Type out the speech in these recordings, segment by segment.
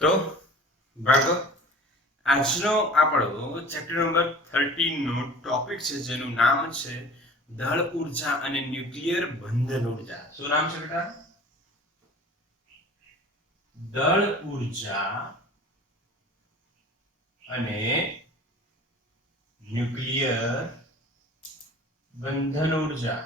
તો ભાગો આજનો આપણો ચેપ્ટર નંબર 13 નો ટોપિક છે જેનું નામ છે દળ ઉર્જા અને ન્યુક્લિયર બંધન ઉર્જા. શું નામ છે બેટા? દળ ઉર્જા અને ન્યુક્લિયર બંધન ઉર્જા.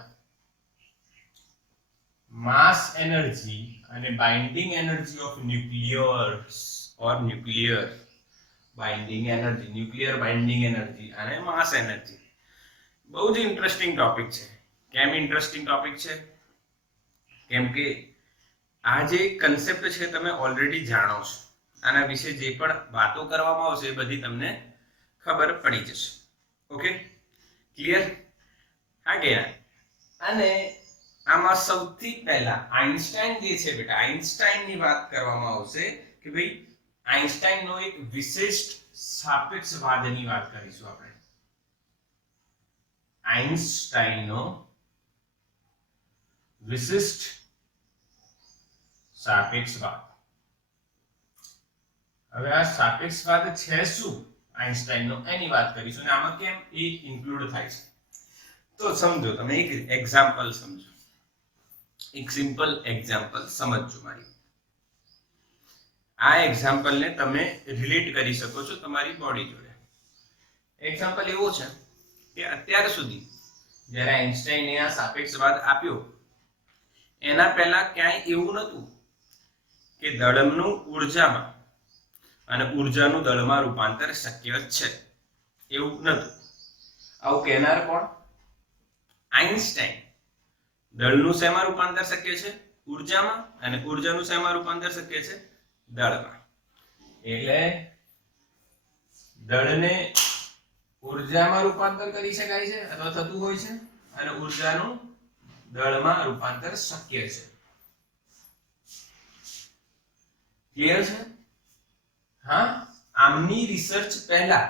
mass energy and binding energy of nuclears or nuclear binding energy, nuclear binding energy અને mass energy. બહુ જ ઇન્ટરેસ્ટિંગ ટોપિક છે. કેમ ઇન્ટરેસ્ટિંગ ટોપિક છે? કેમ કે આ જે કન્સેપ્ટ છે તમે ઓલરેડી જાણો છો. આના વિશે જે પણ વાતો કરવામાં આવશે એ બધી તમને ખબર પડી જશે. Okay, clear? હા કે ના? અને આમાં સૌથી પહેલા આઇન્સ્ટાઈન જે છે બેટા, આઇન્સ્ટાઈનની વાત કરવામાં આવશે કે ભાઈ આઇન્સ્ટાઈનનો એક વિશિષ્ટ સાપેક્ષવાદની વાત કરીશું આપણે. આઇન્સ્ટાઈનનો વિશિષ્ટ સાપેક્ષવાદ. હવે આ સાપેક્ષવાદ છે શું આઇન્સ્ટાઈનનો, એની વાત કરીશું. અને આમાં કેમ એ ઇન્ક્લુડ થાય છે તો સમજો. તમે એક એક્ઝામ્પલ સમજો, એક સિમ્પલ એક્ઝામ્પલ સમજજો મારી. આ એક્ઝામ્પલને તમે રિલેટ કરી શકો છો તમારી બોડી જોડે. એક્ઝામ્પલ એવો છે કે અત્યાર સુધી જ્યારે આઇન્સ્ટાઈને આ સાપેક્ષવાદ આપ્યો એના પહેલા ક્યાંય એવું નહોતું કે દળનું ઉર્જામાં અને ઉર્જાનું દળમાં રૂપાંતર શક્ય છે, એવું નહોતું. આવું કહેનાર કોણ? આઇન્સ્ટાઈન. દળનું શેમાં રૂપાંતર શક્ય છે? ઉર્જામાં. અને ઉર્જાનું શેમાં રૂપાંતર શક્ય છે? દળમાં. એટલે દળને ઉર્જામાં રૂપાંતર કરી શકાય છે અથવા થતું હોય છે, અને ઉર્જાનું દળમાં રૂપાંતર શક્ય છે. ક્લિયર છે? હા, આમની રિસર્ચ પહેલા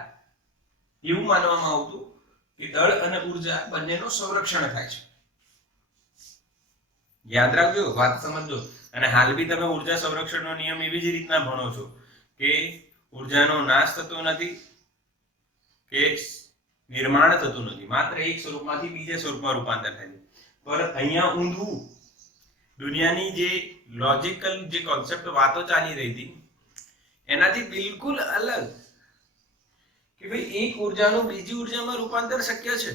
એવું માનવામાં આવતું કે દળ અને ઉર્જા બંનેનું સંરક્ષણ થાય છે. યાદ રાખજો, વાત સમજો. અને હાલ બી તમે ઉર્જા સંરક્ષણનો નિયમ એવી જ રીતના ભણો છો કે ઉર્જાનો નાશ થતો નથી કે નિર્માણ થતું નથી, માત્ર એક સ્વરૂપમાંથી બીજા સ્વરૂપમાં રૂપાંતર થાય છે. પર અહીંયા ઊંધું, દુનિયાની જે લોજિકલ જે કોન્સેપ્ટ વાતો ચાલી રહી હતી એનાથી બિલકુલ અલગ કે ભાઈ એક ઉર્જાનું બીજી ઉર્જામાં રૂપાંતર શક્ય છે.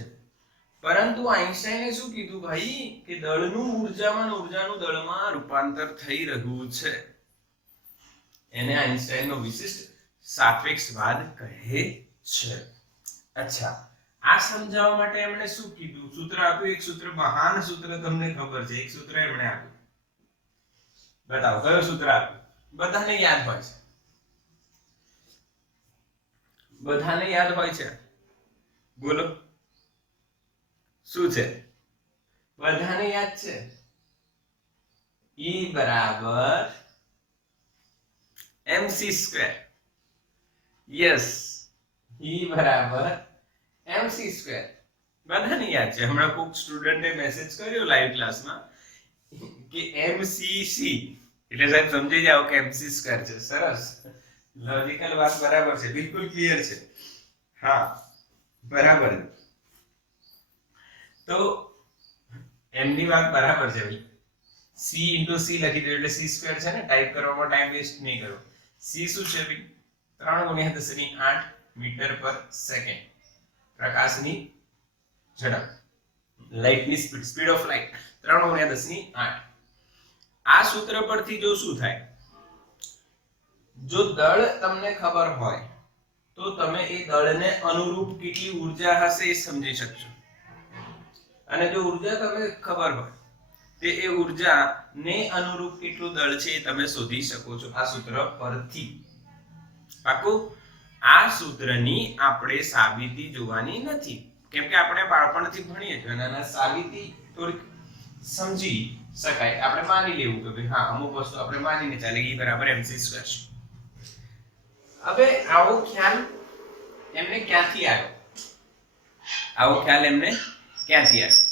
પરંતુ આઇન્સ્ટાઈને શું કીધું ભાઈ કે દળનું ઉર્જામાં અને ઉર્જાનું દળમાં રૂપાંતર થઈ રહ્યું છે. એને આઇન્સ્ટાઈનનો વિશિષ્ટ સાપેક્ષવાદ કહે છે. અચ્છા, આ સમજાવવા માટે એમણે શું કીધું? સૂત્ર આપ્યું. એક સૂત્ર, મહાન સૂત્ર તમને ખબર છે. એક સૂત્ર એમણે આપ્યું. બતાવો કયું સૂત્ર આપ્યું? બધાને યાદ હોય છે. બધાને યાદ હોય છે. બોલો શું છે? બધાને યાદ છે. E બરાબર mc સ્ક્વેર. યસ, E બરાબર mc સ્ક્વેર. બધાને યાદ છે. હમણાં કોઈક સ્ટુડન્ટે મેસેજ કર્યો લાઈવ ક્લાસમાં કે mcc એટલે સાહેબ સમજી જાઓ કે mc સ્ક્વેર છે. સરસ, લોજિકલ વાત બરાબર છે, બિલકુલ ક્લિયર છે. હા, બરાબર. તો એમની વાત બરાબર છે ભાઈ. c into c લખી દો એટલે c સ્ક્વેર છે ને. ટાઈપ કરવામાં ટાઈમ વેસ્ટ નહીં કરો. c શું છે ભાઈ? 3 × 10⁸ મીટર પર સેકન્ડ. પ્રકાશની ઝડપ, લાઇટની સ્પીડ, સ્પીડ ઓફ લાઇટ 3 × 10⁸. આ સૂત્ર પરથી જો શું થાય, જો દળ તમને ખબર હોય તો તમે એ દળને અનુરૂપ કેટલી ઉર્જા હશે એ સમજી શકશો. અને જો ઉર્જા તમને ખબર હોય તો એ ઉર્જાને અનુરૂપ કેટલું દળ છે એ તમે શોધી શકો છો આ સૂત્ર પરથી. પાકું? આ સૂત્રની આપણે સાબિતી જોવાની નથી, કેમ કે આપણે બાળપણથી ભણીએ છીએ અને સાબિતી થોડીક સમજી શકાય. આપણે માની લેવું કે ભાઈ હા, અમુક વસ્તુ આપણે માનીને ચાલે E બરાબર mc સ્ક્વેર છે. હવે આવો ખ્યાલ એમને ક્યાંથી આવ્યો? આવો ખ્યાલ એમને ક્યાંથી આવ્યો?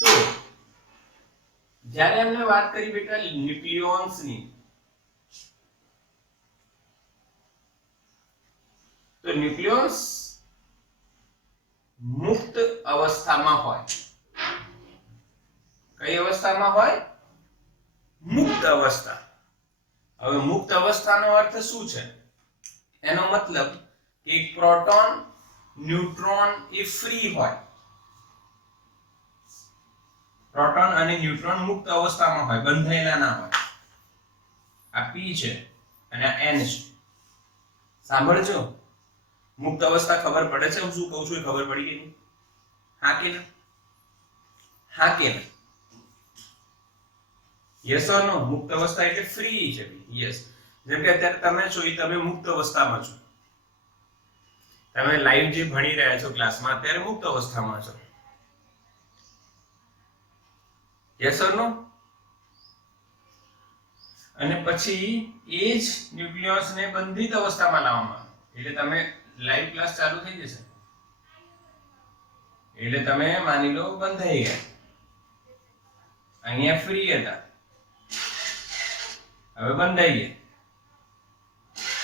તો જ્યારે એમને વાત કરી બેટા ન્યુક્લિયોન્સની, તો ન્યુક્લિયસ મુક્ત અવસ્થામાં હોય. કઈ અવસ્થામાં હોય? મુક્ત અવસ્થા. હવે મુક્ત અવસ્થાનો અર્થ શું છે? એનો મતલબ કે પ્રોટોન ન્યુટ્રોન એ ફ્રી હોય. પ્રોટોન અને ન્યુટ્રોન મુક્ત અવસ્થામાં હોય, બંધાયેલા ના હોય. આ P છે અને આ N છે. સાંભળજો, મુક્ત અવસ્થા ખબર પડે છે હું શું કહું છું એ ખબર પડી ગઈ? હા કે ના? હા કે ના? યસ ઓર નો? મુક્ત અવસ્થા એટલે ફ્રી છે. યસ. જેમ કે અત્યારે તમે છો એ તમે મુક્ત અવસ્થામાં છો. તમે લાઈવ જે ભણી રહ્યા છો ક્લાસમાં અત્યારે મુક્ત અવસ્થામાં છો. યસ ઓર નો? અને પછી એ જ ન્યુક્લિયસને બંધિત અવસ્થામાં લાવવામાં આવે. એટલે તમે લાઈવ ક્લાસ ચાલુ થઈ જશે. એટલે તમે માની લો બંધાઈ ગયા. અહીંયા ફ્રી હતા, હવે બંધાઈ ગયા.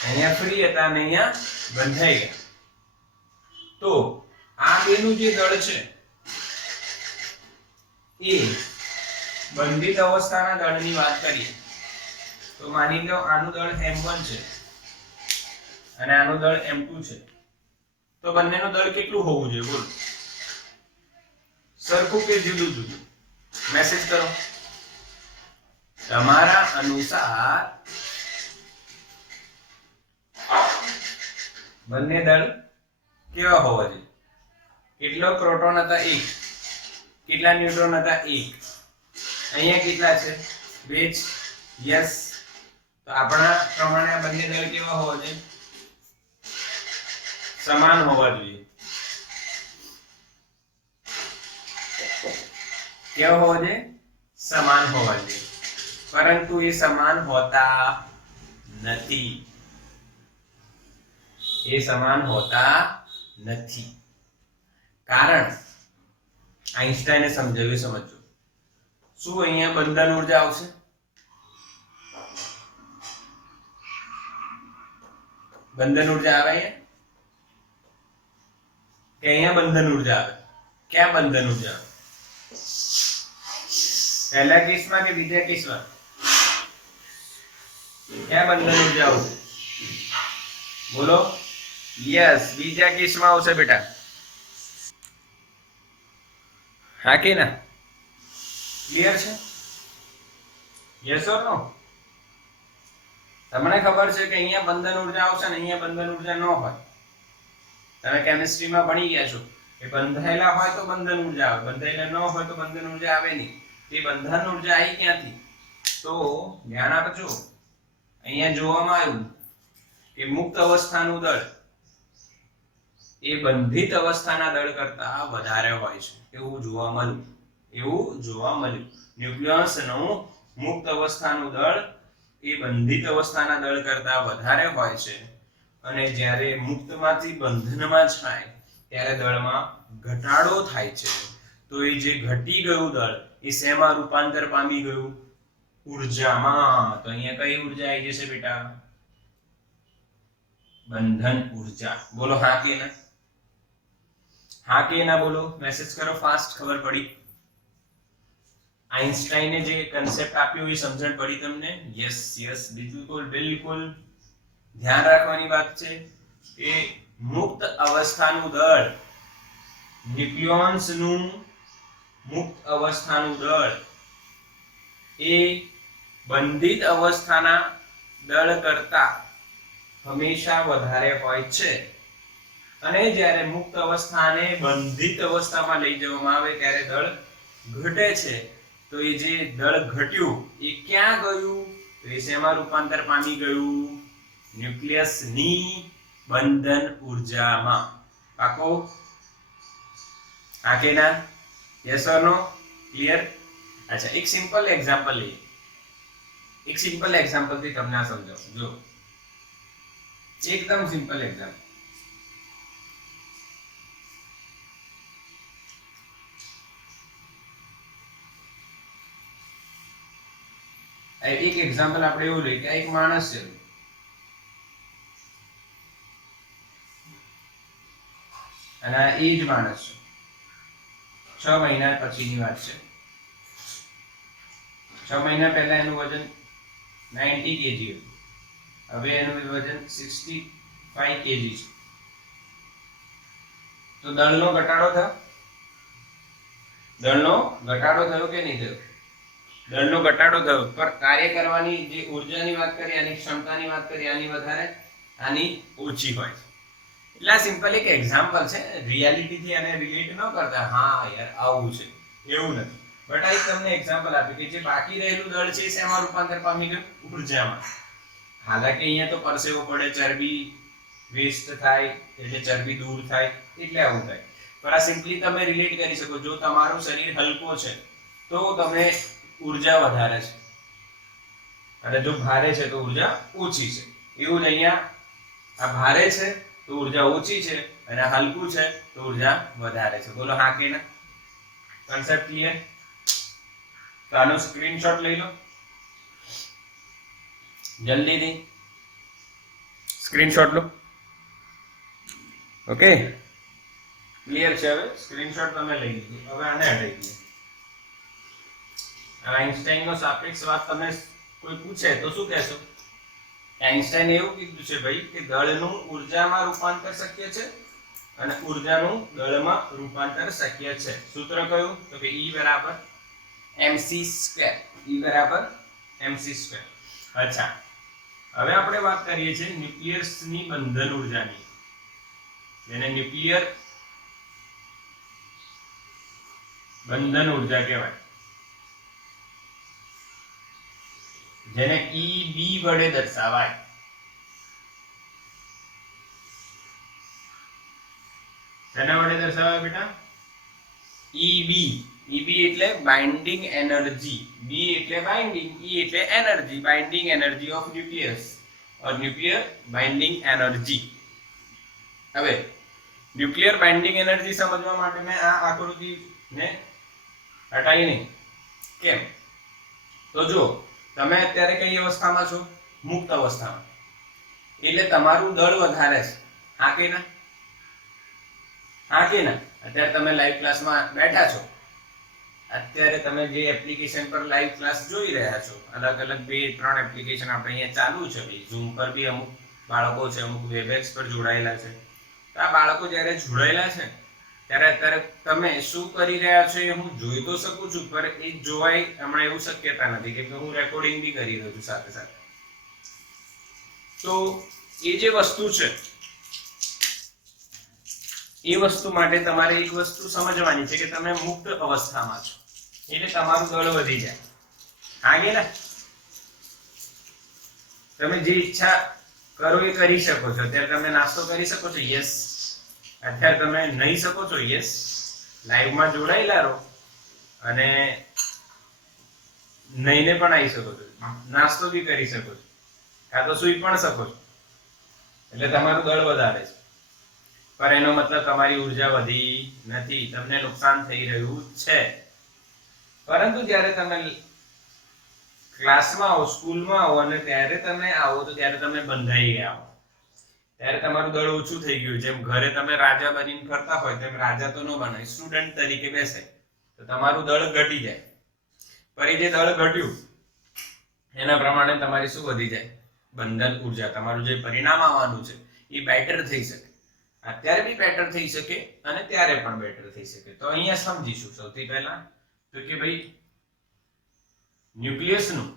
અહીંયા ફ્રી હતા અને અહીંયા બંધાઈ ગયા. તો આ બેનું જે દળ છે એ બંધિત અવસ્થાના દળની વાત કરીએ તો માની લો આનું દળ m1 છે અને આનું દળ m2 છે. તો બંનેનું દળ કેટલું હોવું જોઈએ? બોલો, સરખું કે જુદું જુદું? મેસેજ કરો. તમારા અનુસાર બંને દળ કેવા હોવા જોઈએ? કેટલો પ્રોટોન હતા? 1. કેટલા ન્યુટ્રોન હતા? 1. અહીંયા કેટલા છે? 2. યસ. તો આપણા પ્રમાણે આ બંને દળ કેવા હોવા જોઈએ? સમાન હોવા જોઈએ. કેવા હોવા જોઈએ? સમાન હોવા જોઈએ. પરંતુ એ સમાન હોતા નથી. એ સમાન હોતા નથી. કારણ આઈન્સ્ટાઈને સમજાવ્યું, સમજો. શું અહીંયા બંધન ઉર્જા આવશે? બંધન ઉર્જા આવે અહીંયા કે અહીંયા બંધન ઉર્જા આવે? ક્યાં બંધન ઉર્જા આવે? પહેલા કેસમાં કે બીજા કેસમાં? ક્યાં બંધન ઉર્જા આવશે? બોલો. યસ, બીજા કેસમાં આવશે બેટા. હા કે ના? ક્લિયર છે? યસ ઓર નો? તમને ખબર છે કે અહીંયા બંધન ઉર્જા આવશે ને અહીંયા બંધન ઉર્જા ન હોય. તમે કેમિસ્ટ્રીમાં ભણી ગયા છો કે બંધાયેલા હોય તો બંધન ઉર્જા આવે, બંધાયેલા ન હોય તો બંધન ઉર્જા આવે નહીં. તે બંધન ઉર્જા આવી ક્યાંથી? તો ધ્યાન આપજો. અહીંયા જોવામાં આવ્યું કે મુક્ત અવસ્થાનું દળ એ બંધિત અવસ્થાના દળ કરતા વધારે હોય છે. એવું જોવા મળ્યું. ન્યુક્લિયસનું મુક્ત અવસ્થાનું દળ એ બંધિત અવસ્થાના દળ કરતા વધારે હોય છે. અને જ્યારે મુક્તમાંથી બંધનમાં જાય ત્યારે દળમાં ઘટાડો થાય છે. તો એ જે ઘટી ગયું દળ એ શેમાં રૂપાંતર પામી ગયું? ઉર્જામાં. તો અહીંયા કઈ ઉર્જા આવી જશે બેટા? બંધન ઉર્જા. બોલો હા કે ના? હા કે ના બોલો? મેસેજ કરો ફાસ્ટ. ખબર પડી? આઈન્સ્ટાઈને જે કન્સેપ્ટ આપ્યો એ સમજણ પડી તમને? યસ યસ, બિલકુલ બિલકુલ. ધ્યાન રાખવાની વાત છે કે મુક્ત અવસ્થાનું દળ, ન્યુક્લિયસનું મુક્ત અવસ્થાનું દળ એ બંધિત અવસ્થાના દળ કરતા હંમેશા વધારે હોય છે. અને જ્યારે મુક્ત અવસ્થાને બંધિત અવસ્થામાં લઈ જવામાં આવે ત્યારે દળ ઘટે છે. તો એ જે દળ ઘટ્યું એ ક્યાં ગયું? તો એ શેમાં રૂપાંતર પામી ગયું? ન્યુક્લિયસની બંધન ઉર્જામાં. પાકો? હા કે ના? Yes or no? ક્લિયર? અચ્છા, એક સિમ્પલ એક્ઝામ્પલ લઈએ. એક સિમ્પલ એક્ઝામ્પલ થી તમને આ સમજાવું. જો એકદમ સિમ્પલ એક્ઝામ્પલ. એક એક્ઝામ્પલ આપણે એવું લઈએ કે એક માણસ છે. અને આ એ જ માણસ છે, 6 મહિના પછીની વાત છે. 6 મહિના પહેલા એનું વજન 90 kg હતું, હવે એનું વજન 65 kg છે. તો દળનો ઘટાડો થયો, દળનો ઘટાડો થયો કે નહીં થયો? દળનો ઘટાડો થયો, પર કાર્ય કરવાની જે ઊર્જાની વાત કરી, આની ક્ષમતાની વાત કરી, આની વધારે, આની ઓછી હોય છે. એટલે આ સિમ્પલ એક એક્ઝામ્પલ છે, રિયાલિટી થી આને રિલેટ ન કરતા. હા યાર આવું છે એવું નથી, બટ આ એક તમને એક્ઝામ્પલ આપ્યું કે જે બાકી રહેલું દળ છે શેમાં રૂપાંતર પામી ગયું? ઊર્જામાં. હાલાકી અહીંયા તો પરસેવો પડે, ચરબી વેસ્ટ થાય, એટલે ચરબી દૂર થાય, એટલે આવું થાય. પણ આ સિમ્પલી તમે રિલેટ કરી શકો, જો તમારું શરીર હલકો છે તો તમે ઊર્જા વધારે છે, અને જો ભારે છે તો ઊર્જા ઓછી છે. એવું જ અહીંયા આ ભારે છે તો ઊર્જા ઓછી છે, અને હલકું છે તો ઊર્જા વધારે છે. બોલો હા કે ના? Concept clear? તો આનો સ્ક્રીનશોટ લઈ લો જલ્દીથી, સ્ક્રીનશોટ લો. ઓકે ક્લિયર છે? હવે સ્ક્રીનશોટ તમે લઈ લીધું, હવે આને હટાવી દઈએ. આઈન્સ્ટાઈનનો સાપેક્ષવાદ તમને કોઈ પૂછે તો શું કહેશો? આઈન્સ્ટાઈને એવું કીધું છે ભાઈ કે દળનું ઊર્જામાં રૂપાંતર શક્ય છે અને ઊર્જાનું દળમાં રૂપાંતર શક્ય છે. સૂત્ર કયું? તો કે E બરાબર mc². E બરાબર mc². અચ્છા, હવે આપણે વાત કરીએ છીએ ન્યુક્લિયસની બંધન ઊર્જાની, જેને ન્યુક્લિયર બંધન ઊર્જા કહેવાય, જેને EB વડે દર્શાવાય. શેના વડે દર્શાવાય બેટા? EB. EB એટલે બાઇન્ડિંગ એનર્જી, B એટલે બાઇન્ડિંગ, E એટલે energy, binding energy of nucleus or nuclear binding energy. હવે ન્યુક્લિયર બાઇન્ડિંગ એનર્જી સમજવા માટે મેં આ આકૃતિને હટાવી નહીં. કેમ? તો જો તમે અત્યારે કઈ અવસ્થામાં છો? મુક્ત અવસ્થામાં. એટલે તમારું દળ વધારે છે. હા કે ના? હા કે ના? અત્યારે તમે લાઈવ ક્લાસમાં બેઠા છો, અત્યારે તમે જે એપ્લિકેશન પર લાઈવ ક્લાસ જોઈ રહ્યા છો, અલગ અલગ 2-3 એપ્લિકેશન આપણે અહીંયા ચાલુ છે. ભાઈ ઝૂમ પર બી અમુક બાળકો છે, અમુક વેબએક્સ પર જોડાયેલા છે. તો આ બાળકો જ્યારે જોડાયેલા છે ત્યારે અત્યારે તમે શું કરી રહ્યા છો એ હું જોઈ તો શકું છું, પણ એ જોવાય હમણાં એવું શક્યતા નથી, કેમ કે હું રેકોર્ડિંગ બી કરી રહ્યો છું સાથે સાથે. તો એ જે વસ્તુ છે એ વસ્તુ માટે તમારે એક વસ્તુ સમજવાની છે કે તમે મુક્ત અવસ્થામાં છો, એટલે તમારું દળ વધી જાય. હા કે ના? તમે જે ઈચ્છા કરો એ કરી શકો છો. અત્યારે તમે નાસ્તો કરી શકો છો, યસ. અત્યારે તમે નહીં શકો છો, યસ. લાઈવમાં જોડાયેલા રહો અને નહીને પણ આવી શકો છો, નાસ્તો બી કરી શકો છો, કાં તો સૂઈ પણ શકો છો. એટલે તમારું દળ વધારે છે, પણ એનો મતલબ તમારી ઊર્જા વધી નથી, તમને નુકસાન થઈ રહ્યું છે. પરંતુ જ્યારે તમે ક્લાસમાં આવો, સ્કૂલમાં આવો અને ત્યારે તમે આવો તો ત્યારે તમે બંધાઈ ગયા હો, ત્યારે તમારું દળ ઓછું થઈ ગયું. જેમ ઘરે તમે રાજા બનીને ફરતા હોય તેમ રાજા તો ન બનાય, સ્ટુડન્ટ તરીકે બેસે તો તમારું દળ ઘટી જાય. પર એ જે દળ ઘટ્યું એના પ્રમાણે તમારી શું વધી જાય? બંધન ઊર્જા. તમારું જે પરિણામ આવવાનું છે એ બેટર થઈ શકે. અત્યારે બી બેટર થઈ શકે અને ત્યારે પણ બેટર થઈ શકે. તો અહીંયા સમજીશું સૌથી પહેલા તો કે ભાઈ ન્યુક્લિયસનું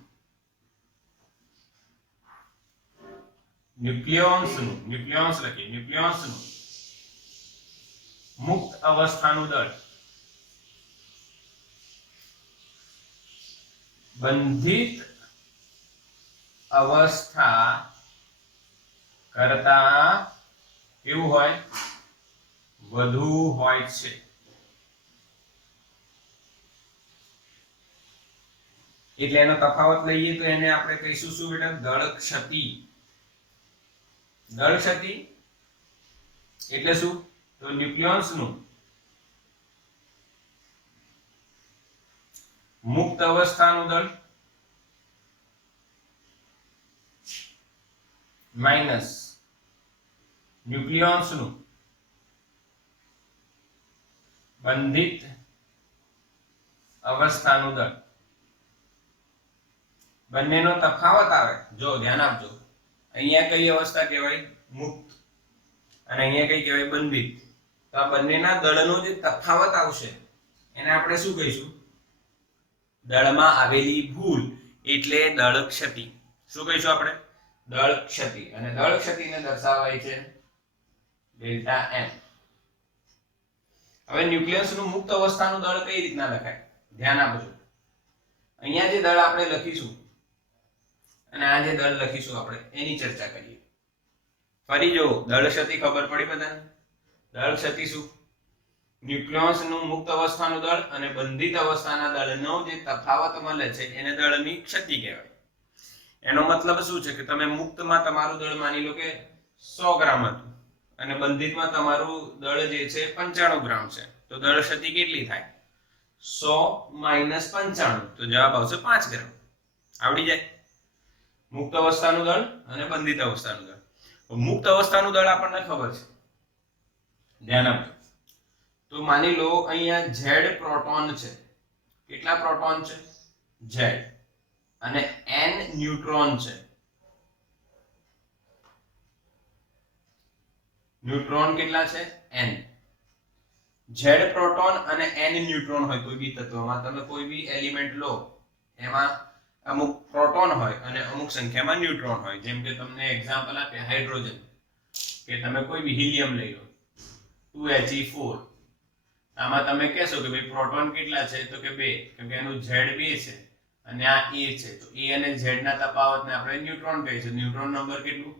ન્યુક્લિયોન્સ લખીએ, ન્યુક્લિયોન્સનું મુક્ત અવસ્થાનું દળ બંધિત અવસ્થા કરતા કેવું હોય? વધુ હોય છે. એટલે એનો તફાવત લઈએ તો એને આપણે કહીશું શું બેટા? દળ ક્ષતિ. દળ ક્ષતિ એટલે શું? તો ન્યુક્લિયોન્સનું મુક્ત અવસ્થાનું દળ માઇનસ ન્યુક્લિયોન્સનું બંધિત અવસ્થાનું દળ. બંનેનો તફાવત આવે, જો ધ્યાન આપજો, અહીંયા કઈ અવસ્થા કહેવાય? મુક્ત. અને અહીંયા કઈ કહેવાય? બંધિત. તો આ બંનેના દળનો જે તફાવત આવશે એને આપણે શું કહીશું? દળમાં આવેલી ભૂલ એટલે દળ ક્ષતિ. શું કહીશું આપણે? દળ ક્ષતિ. અને દળ ક્ષતિને દર્શાવાય છે ડેલ્ટા એમ. હવે ન્યુક્લિયસનું મુક્ત અવસ્થાનું દળ કઈ રીતના લખાય? ધ્યાન આપજો. અહીંયા જે દળ આપણે લખીશું અને આ જે દળ લખીશું આપણે એની ચર્ચા કરીએ. ફરી જો દળ ક્ષતિ ખબર પડી બધાને? દળ ક્ષતિ શું? ન્યુક્લિયસનું મુક્ત અવસ્થાનું દળ અને બંધિત અવસ્થાના દળનો જે તફાવત મળે છે એને દળની ક્ષતિ કહેવાય. એનો મતલબ શું છે કે તમે મુક્તમાં તમારું દળ માની લો કે 100 ગ્રામ હતું અને બંધિતમાં તમારું દળ જે છે 95 ગ્રામ છે, તો દળ ક્ષતિ કેટલી થાય? 100 - 95, તો જવાબ આવશે 5 ગ્રામ. આવડી જાય? મુક્ત અવસ્થાનું દળ અને બંધિત અવસ્થાનું દળ. મુક્ત અવસ્થાનું દળ આપણને ખબર છે, ધ્યાન આપજો. તો માની લો અહીંયા Z પ્રોટોન છે. કેટલા પ્રોટોન છે? Z. અને N ન્યુટ્રોન છે. ન્યુટ્રોન કેટલા છે? N. Z પ્રોટોન અને N ન્યુટ્રોન હોય કોઈ બી તત્વમાં, તમે કોઈ બી એલિમેન્ટ લો એમાં અમુક પ્રોટોન હોય અને અમુક સંખ્યામાં ન્યુટ્રોન હોય. જેમ કે તમને એક્ઝામ્પલ આપે હાઇડ્રોજન, કે તમે કોઈ બી હિલિયમ લઈ લો 2He4. આમાં તમે કહેશો કે ભાઈ પ્રોટોન કેટલા છે? તો કે 2, કેમ કે એનું Z 2 છે અને આ A છે. તો A અને Z ના તફાવતને આપણે ન્યુટ્રોન કહીશું. ન્યુટ્રોન નંબર કેટલું?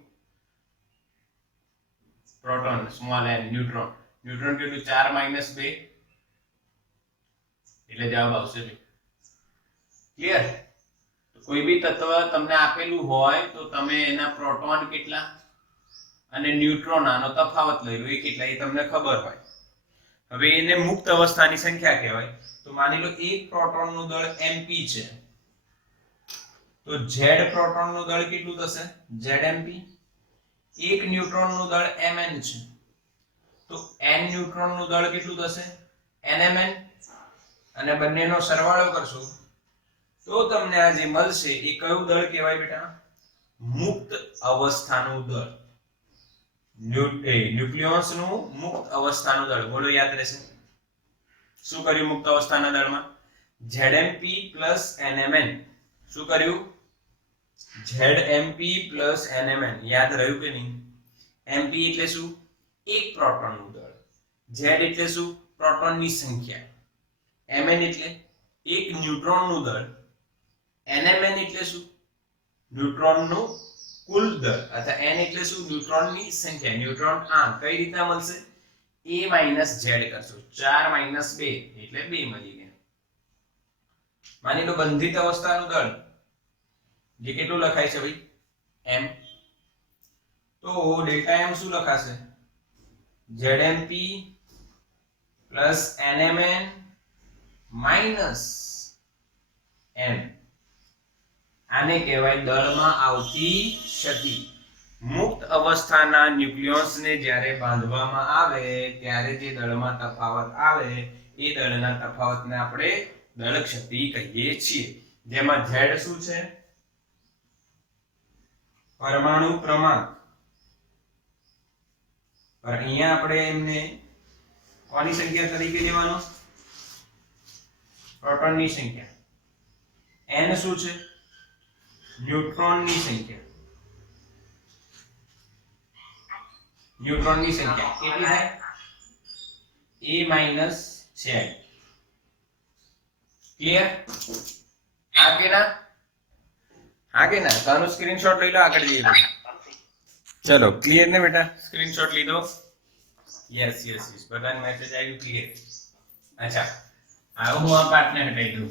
Proton small n neutron. Neutron કેટલું? 4 - 2, એટલે જવાબ આવશે 2. ક્લિયર? તો કોઈ બી તત્વ તમને આપેલું હોય તો તમે એના પ્રોટોન કેટલા અને ન્યુટ્રોન આનો તફાવત લઈ લો, એ કેટલા એ તમને ખબર હોય. હવે એને મુક્ત અવસ્થાની સંખ્યા કહેવાય. તો માની લો એક પ્રોટોનનું દળ mp છે, તો Z પ્રોટોનનું દળ કેટલું થશે? Zmp. એક ન્યુટ્રોનનું દળ mn છે, તો n ન્યુટ્રોનનું દળ કેટલું થશે? nmn. અને બંનેનો સરવાળો કરશો તો તમને આ જે મળશે એ કયું દળ કહેવાય બેટા? મુક્ત અવસ્થાનું દળ. ન્યુક્લિયસનું મુક્ત અવસ્થાનું દળ. બોલો, યાદ રહેશે? શું કર્યું મુક્ત અવસ્થાના દળમાં? Zmp + nmn. શું કર્યું? Zmp + nmn. યાદ રહ્યું કે નહીં? mp એટલે શું? એક પ્રોટોનનું દળ. Z એટલે શું? પ્રોટોનની સંખ્યા. mn એટલે એક ન્યુટ્રોનનું દળ. nmn એટલે શું? ન્યુટ્રોનનું કુલ દળ. અથવા n એટલે શું? ન્યુટ્રોનની સંખ્યા. ન્યુટ્રોન આ કઈ રીતના મળશે? A - Z કરશો. 4 - 2 એટલે 2 મળી ગયા. માની લો બંધિત અવસ્થાનું દળ જે કેટલું લખાય છે ભાઈ? m. તો ડેલ્ટા m શું લખાશે? Zmp + nmn - m. આને કહેવાય દળમાં આવતી ક્ષતિ. મુક્ત અવસ્થાના ન્યુક્લિયસને જ્યારે બાંધવામાં આવે ત્યારે જે દળમાં તફાવત આવે એ દળના તફાવતને આપણે દળ ક્ષતિ કહીએ છીએ. જેમાં Z શું છે? પરમાણુ ક્રમાંક. પર અહીંયા આપણે એમને કોની સંખ્યા તરીકે લેવાનો? પ્રોટોનની સંખ્યા. n શું છે? ન્યુટ્રોનની સંખ્યા. ન્યુટ્રોનની સંખ્યા કેટલી થાય? A - Z. ક્લિયર? આ કે ના? હા કે ના? તો આનો સ્ક્રીનશોટ લઈ લો, આગળ જઈએ. ચલો, ક્લિયર ને બેટા? સ્ક્રીનશોટ લીધો? Yes yes yes. બધાને મેસેજ આવ્યું? ક્લિયર? અચ્છા, હવે હું આ પાર્ટને હટાવી દઉં.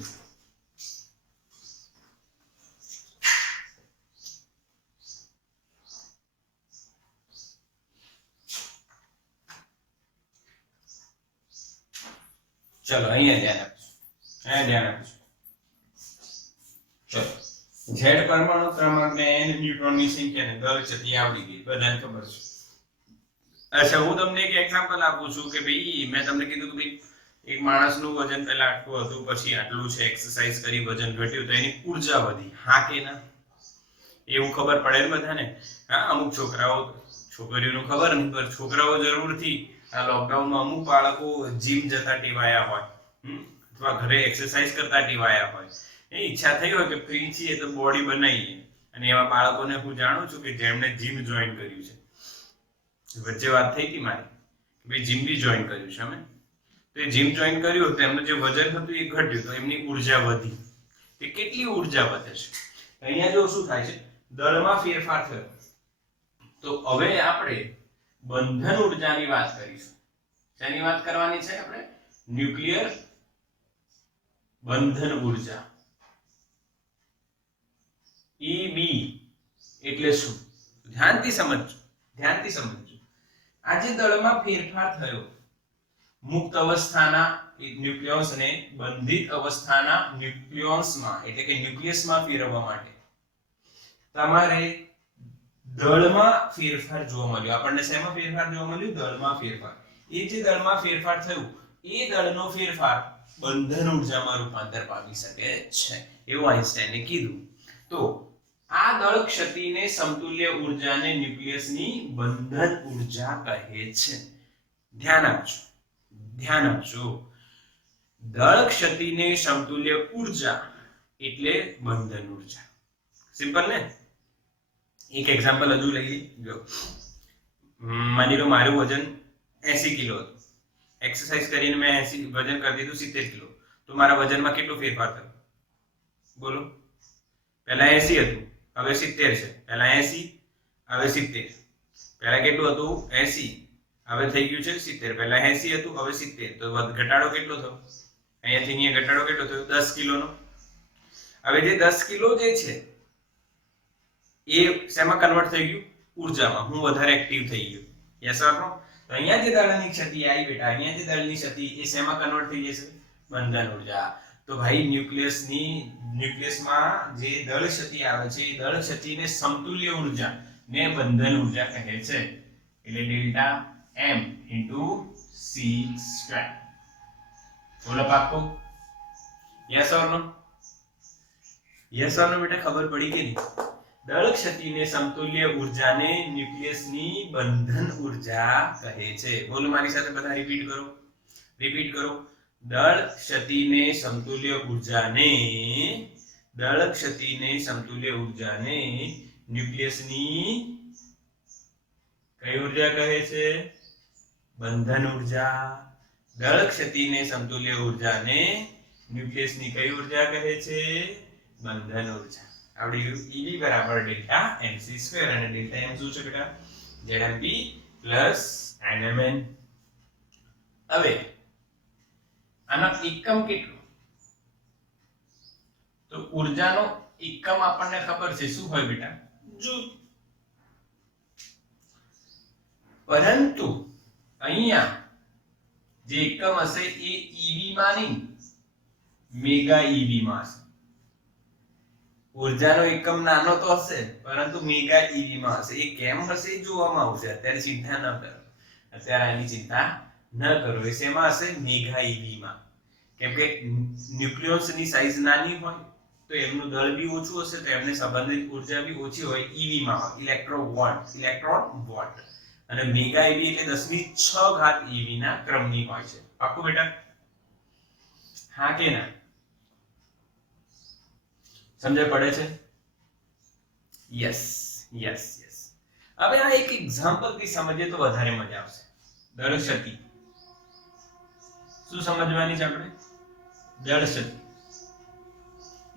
चलो અહીંયા ધ્યાન આપજો. અહીંયા ધ્યાન આપજો. ચલો, Z પરમાણુ ક્રમાંક ને n ન્યુટ્રોનની સંખ્યા ને દળ છે તે આવડી ગઈ, બધાને ખબર છે. અચ્છા, હું તમને એક એક્ઝામ્પલ આપું છું કે ભાઈ મેં તમને કીધું કે ભાઈ એક માણસનું વજન પહેલા આટલું હતું, પછી આટલું છે, એક્સરસાઇઝ કરી વજન ઘટ્યું તો એની ઉર્જા વધી, હા કે ના? એવું ખબર પડે ને બધાને? હા, અમુક છોકરાઓ, છોકરીઓનું ખબર નહીં, પણ છોકરાઓ જરૂરથી આ લોકડાઉનમાં અમુક બાળકો જીમ જતા ટેવાયા હોય, અથવા ઘરે એક્સરસાઇઝ કરતા ટેવાયા હોય, એ ઈચ્છા થઈ હોય કે ફ્રી છીએ તો બોડી બનાવીએ, અને એવા બાળકોને હું જાણું છું કે જેમણે જીમ જોઈન કર્યું છે. વચ્ચે વાત થઈ હતી મારી કે ભાઈ જીમ બી જોઈન કર્યું છે અમે, તો એ જીમ જોઈન કર્યું તો એમનું જે વજન હતું એ ઘટ્યું તો એમની ઉર્જા વધી. એ કેટલી ઉર્જા વધે છે? અહીંયા જો શું થાય છે, દળમાં ફેરફાર થયો. તો હવે આપણે બંધન ઉર્જાની વાત કરીશું. શેની વાત કરવાની છે આપણે? ન્યુક્લિયર બંધન ઉર્જા. EB એટલે શું? ધ્યાનથી સમજજો, ધ્યાનથી સમજજો. આજે દળમાં ફેરફાર થયો, મુક્ત અવસ્થાના ન્યુક્લિયસને બંધિત અવસ્થાના ન્યુક્લિયસમાં એટલે કે ન્યુક્લિયસમાં ફેરવવા માટે તમારે દળમાં ફેરફાર જોવા મળ્યો. આપણને શેમાં ફેરફાર જોવા મળ્યો? દળમાં ફેરફાર. એ જે દળમાં ફેરફાર થયું એ દળનો ફેરફાર બંધન ઉર્જામાં રૂપાંતર પામી શકે છે, એવું આઈન્સ્ટાઈને કીધું. તો આ દળ ક્ષતિને સમતુલ્ય ઉર્જાને ન્યુક્લિયસની બંધન ઉર્જા કહે છે. ધ્યાન આપજો, ધ્યાન આપજો. દળ ક્ષતિને સમતુલ્ય ઉર્જા એટલે બંધન ઉર્જા. સિમ્પલ ને? એક એક્ઝામ્પલ હજુ લઈએ. જો માની લો મારું વજન 80 કિલો હતું, એક્સરસાઇઝ કરીને મેં 80 વજન કરી દીધું 70 કિલો, તો મારા વજનમાં કેટલો ફેરફાર થયો? બોલો. પહેલા 80 હતું, હવે 70 છે. પહેલા 80, હવે 70. પહેલા કેટલું હતું? 80, હવે થઈ ગયું છે 70. પહેલા 80 હતું, હવે 70. તો ઘટાડો કેટલો થયો? અહીંયાથી અહીંયા ઘટાડો કેટલો થયો? 10 કિલોનો. હવે જે 10 કિલો જે છે એ શેમાં કન્વર્ટ થઈ ગયું? ઉર્જામાં. હું વધારે એક્ટિવ થઈ ગયો. યસ ઓર નો? તો અહીંયા જે દળની ક્ષતિ આવી બેટા, અહીંયા જે દળની ક્ષતિ એ શેમાં કન્વર્ટ થઈ જશે? બંધન ઉર્જા. તો ભાઈ ન્યુક્લિયસમાં જે દળ ક્ષતિ આવે છે એ દળ ક્ષતિને સમતુલ્ય ઉર્જા ને બંધન ઉર્જા કહે છે. એટલે ડેલ્ટા m c સ્ક્વેર. બોલો પાક્કો? Yes or no? Yes or નો બેટા? ખબર પડી કે નહીં? દળ ક્ષતિને સમતુલ્ય ઉર્જાને ન્યુક્લિયસની બંધન ઉર્જા કહે છે. બોલો મારી સાથે બધા, રિપીટ કરો, રિપીટ કરો. દળ ક્ષતિને સમતુલ્ય ઉર્જાને, દળ ક્ષતિને સમતુલ્ય ઉર્જાને ન્યુક્લિયસની કઈ ઉર્જા કહે છે? બંધન ઉર્જા. દળ ક્ષતિને સમતુલ્ય ઉર્જાને ન્યુક્લિયસની કઈ ઉર્જા કહે છે? બંધન ઉર્જા. આવડી ગયું. EB બરાબર ડેલ્ટા mc સ્ક્વેર, અને ડેલ્ટા m શું છે બેટા? zmp plus nmn. હવે આનો એકમ કેટલો? તો ઉર્જાનો એકમ આપણને ખબર છે શું હોય બેટા? જૂલ. પરંતુ અહીંયા જે એકમ હશે એ EB માં નહીં, મેગા EB માં હશે. ઉર્જાનો એકમ નાનો તો હશે પરંતુ મેગા EB માં હશે. એ કેમ હશે એ જોવામાં આવશે. અત્યારે ચિંતા ન કરો, અત્યારે આની ચિંતા ન કરો. એ શેમાં હશે? મેગા EB માં. કેમ કે ન્યુક્લિયસની સાઈઝ નાની હોય તો એમનું દળ બી ઓછું હશે, તો એમને સંબંધિત ઉર્જા બી ઓછી હોય. EV માં હોય, ઇલેક્ટ્રોન વોટ. અને મેગા EB એટલે 10⁶ EV ના ક્રમની હોય છે. પાક્કું બેટા? હા કે ના? સમજ પડે છે? Yes yes yes. હવે આ એક એક્ઝામ્પલ થી સમજીએ તો વધારે મજા આવશે. દળ ક્ષતિ શું સમજવાની છે આપણે? દળ ક્ષતિ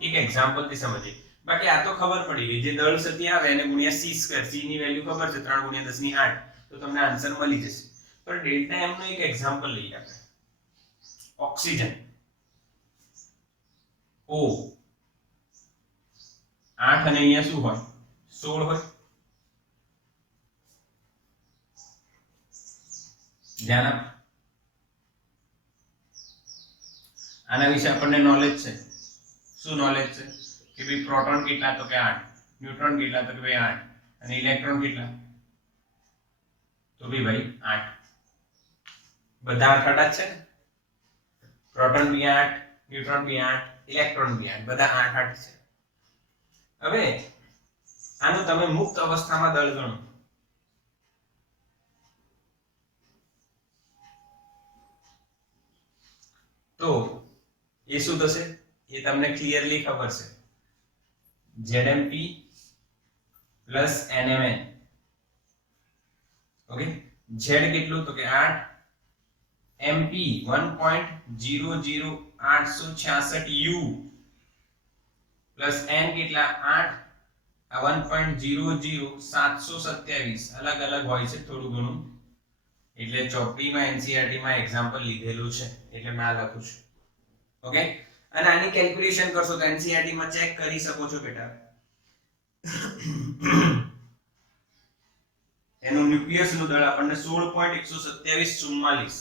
એક એક્ઝામ્પલ થી સમજીએ. બાકી આ તો ખબર પડી ગઈ, જે દળ ક્ષતિ આવે એને ગુણ્યા c સ્ક્વેર. c ની વેલ્યુ ખબર છે 3 × 10⁸, તો તમને આન્સર મળી જશે. પણ ડેલ્ટા m નો એક એક્ઝામ્પલ લઈએ આપણે. ઓક્સિજન O 8 અને અહીંયા શું હોય? 16 હોય. ધ્યાન આપ. આના વિશે આપણને નોલેજ છે. શું નોલેજ છે? કે ભાઈ પ્રોટોન કેટલા? તો કે 8. ન્યુટ્રોન કેટલા? તો કે ભાઈ 8. અને ઇલેક્ટ્રોન કેટલા? તો ભાઈ 8. બધા આઠ જ છે ને? પ્રોટોન બી 8, ન્યુટ્રોન બી 8, ઇલેક્ટ્રોન બી 8, બધા 8 8 છે. હવે આનું તમે મુક્ત અવસ્થામાં દળ ગણો તો એ શું થશે એ તમને ક્લિયરલી ખબર છે. ZMP plus NMN. Okay, Z કેટલું તો કે 8, MP 1.00866 U પ્લસ N કેટલા 8, આ 1.00727 અલગ અલગ હોય છે થોડું ઘણું, એટલે ચોપડીમાં એનસીઈઆરટી માં એક્ઝામ્પલ લીધેલું છે એટલે મેં આ લખું છું. ઓકે, અને આની કેલ્ક્યુલેશન કરશો તો એનસીઈઆરટી માં ચેક કરી શકો છો બેટા. એનું ન્યુક્લિયસ નું દળ આપણને 16.12744.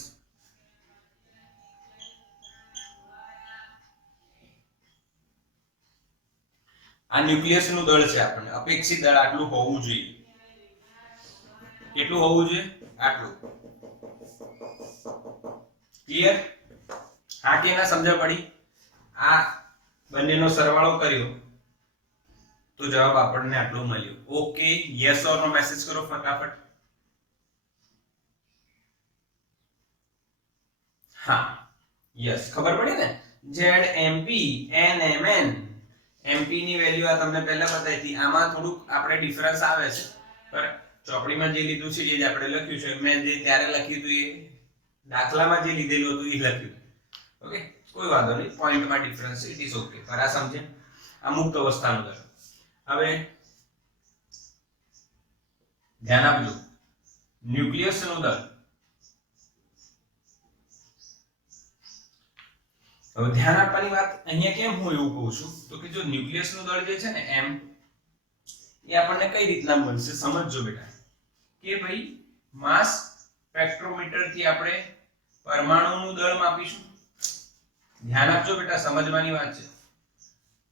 આ ન્યુક્લિયસ નું દળ છે. આપણને અપેક્ષિત દળ આટલું હોવું જોઈએ. કેટલું હોવું જોઈએ? આટલું. ક્લિયર? આ કે ના સમજ પડી? આ બંનેનો સરવાળો કર્યો તો જવાબ આપણને આટલો મળ્યો. Okay, yes or no message કરો ફટાફટ. હા, યસ, ખબર પડી ને? ZMP NMN. MP ની વેલ્યુ આ તમને પહેલા બતાવી હતી. આમાં થોડુંક આપણે ડિફરન્સ આવે છે, પર ચોપડીમાં જે લીધું છે એ જ આપણે લખ્યું છે. મેં જે ત્યારે લખ્યું હતું એ દાખલામાં જે લીધેલું હતું એ લખ્યું. ઓકે, કોઈ વાંધો નહીં, પોઈન્ટમાં ડિફરન્સ છે, ઇટ ઇઝ ઓકે. પર આ સમજે, આ મુક્ત અવસ્થાનો દળ. હવે ધ્યાન આપજો, ન્યુક્લિયસ નું દળ. હવે ધ્યાન આપવાની વાત અહીંયા કેમ હું એવું કહું છું તો કે જો ન્યુક્લિયસ નું દળ જે છે ને m, એ આપણને કઈ રીતના મળશે સમજજો બેટા. કે ભાઈ માસ સ્પેક્ટ્રોમીટર થી આપણે પરમાણુનું દળ માપીશું. ધ્યાન આપજો બેટા, સમજવાની વાત છે.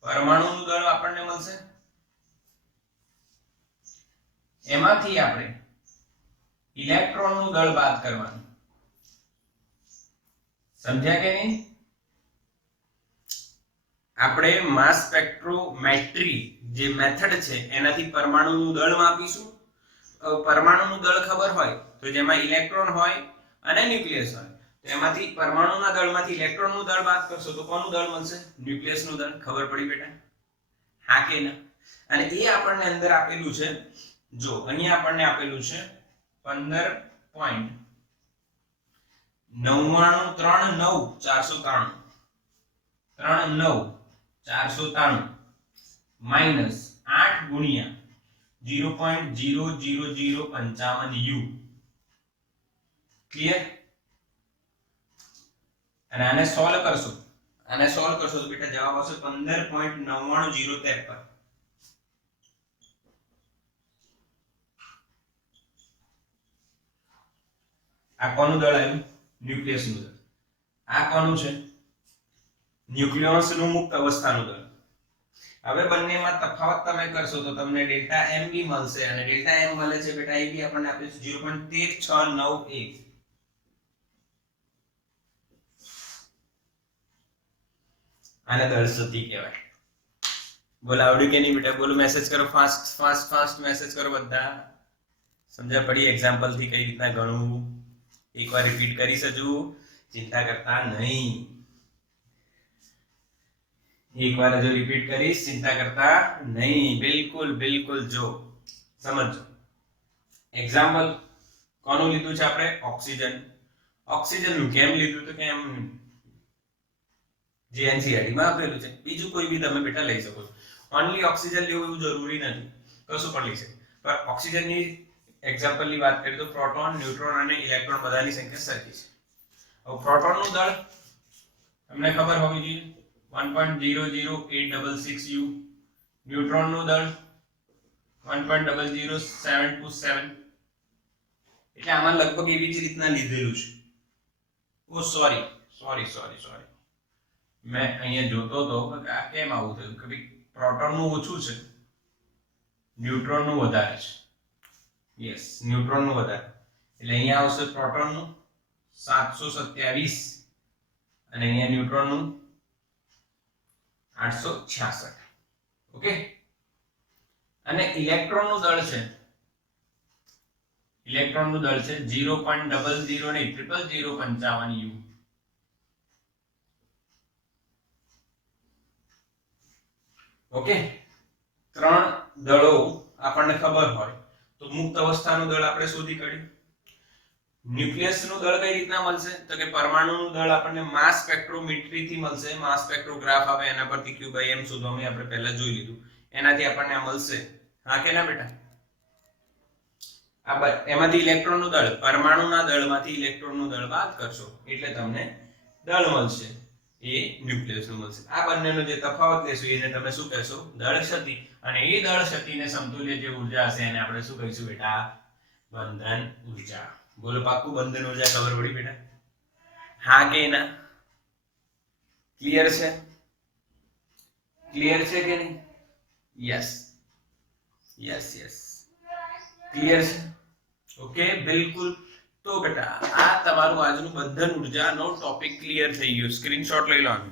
પરમાણુનું દળ આપણને મળશે, એમાંથી આપણે ઇલેક્ટ્રોનનું દળ બાદ કરવાનું. સમજ્યા કે નહીં? આપણે માસ સ્પેક્ટ્રોમેટ્રી જે મેથડ છે એનાથી પરમાણુનું દળ માપીશું. પરમાણુનું દળ ખબર હોય તો જેમાં ઇલેક્ટ્રોન હોય અને ન્યુક્લિયસ હોય તો એમાંથી પરમાણુના દળમાંથી ઇલેક્ટ્રોનનું દળ બાદ કરશો તો કોનું દળ મળશે? ન્યુક્લિયસનું દળ. ખબર પડી બેટા? હા કે ના? અને એ આપણને અંદર આપેલું છે. જો અહીંયા આપણને આપેલું છે 15.9939 માઈનસ 8 ગુણ્યા 0.00055 U. ક્લિયર? અને આને સોલ્વ કરશો તો બેટા જવાબ આવશે 15.99053. આ કોનું દળ આવ્યું? ન્યુક્લિયસ નું દળ. આ કોનું છે? ન્યુક્લિયસ નું મુક્ત અવસ્થાનું દળ. હવે બંનેમાં તફાવત તમે કરશો તો તમને ડેલ્ટા m બી મળશે, અને ડેલ્ટા m મળે છે બેટા એ બી આપણને આપે છે 0.13691. આને દળ સ્થિતિ કહેવાય. બોલ આવડ્યું કે નહીં બેટા? બોલો, મેસેજ કરો, ફાસ્ટ મેસેજ કરો બધા. સમજ્યા પડી એક્ઝામ્પલ થી કઈ રીતના ગણવું? એકવાર રિપીટ કરી સજુ, ચિંતા કરતા નહીં. એકવાર જો રિપીટ કરીશ, ચિંતા કરતા નહીં. બિલકુલ જો સમજો. એક્ઝામ્પલ કોનું લીધું છે આપણે? ઓક્સિજન નું. કેમ લીધું તો કેમ જે એનસીઈઆરટી માં આપેલું છે. બીજું કોઈ બી તમે બેટા લઈ શકો છો. ઓનલી ઓક્સિજન લેવું એવું જરૂરી નથી, કશું પણ લઈ શકે. પણ ઓક્સિજનની એક્ઝામ્પલ ની વાત કરીએ તો પ્રોટોન, ન્યુટ્રોન અને ઇલેક્ટ્રોન બધાની સંખ્યા સરખી છે. હવે પ્રોટોન નું દળ તમને ખબર હોવી જોઈએ 1.00866 U. ન્યુટ્રોન નું દળ 1.00727. એટલે આમાં લગભગ એવી જ રીતના લીધેલું છે. ઓ સોરી, મેં અહીંયા જોતો તો કે આ કેમ આવું થયું કે ભાઈ પ્રોટોન નું ઓછું છે, ન્યુટ્રોન નું વધારે છે. યસ, ન્યુટ્રોન નું વધારે, એટલે અહીંયા આવશે પ્રોટોન નું 727 અને અહીંયા ન્યુટ્રોનનું 866. ઓકે, અને ઇલેક્ટ્રોનનું દળ છે, ઇલેક્ટ્રોનનું દળ છે 0.00 નહીં 0.0055 U. ઓકે, ત્રણ દળો આપણને ખબર હોય તો મુક્ત અવસ્થાનું દળ આપણે શોધી કાઢ્યું. ન્યુક્લિયસનું દળ કઈ રીતના મળશે તો કે પરમાણુનું દળ આપણને માસ સ્પેક્ટ્રોમેટ્રી થી મળશે. માસ સ્પેક્ટ્રોગ્રાફ આવે એના પરથી Q/m શોધવામાં આપણે પહેલા જોઈ લીધું, એનાથી આપણને આ મળશે. હા કે ના બેટા? આ એમાંથી ઇલેક્ટ્રોનનું દળ, પરમાણુના દળમાંથી ઇલેક્ટ્રોનનું દળ બાદ કરશો એટલે તમને દળ મળશે, એ ન્યુક્લિયસનું મળશે. આ બંનેનો જે તફાવત લેશો એને તમે શું કહેશો? દળ ક્ષતિ. અને એ દળ ક્ષતિને સમતુલ્ય જે ઊર્જા હશે એને આપણે શું કહીશું બેટા? બંધન ઊર્જા. બોલો પાક્કું? બંધન ઊર્જા ખબર પડી બેટા? હા કે ના? ક્લિયર છે? ક્લિયર છે કે નહીં? યસ યસ યસ, ક્લિયર છે? ઓકે, બિલકુલ. તો બેટા આ તમારું આજનું બંધન ઊર્જાનો ટોપિક ક્લિયર થઈ ગયો. સ્ક્રીનશોટ લઈ લો આનો.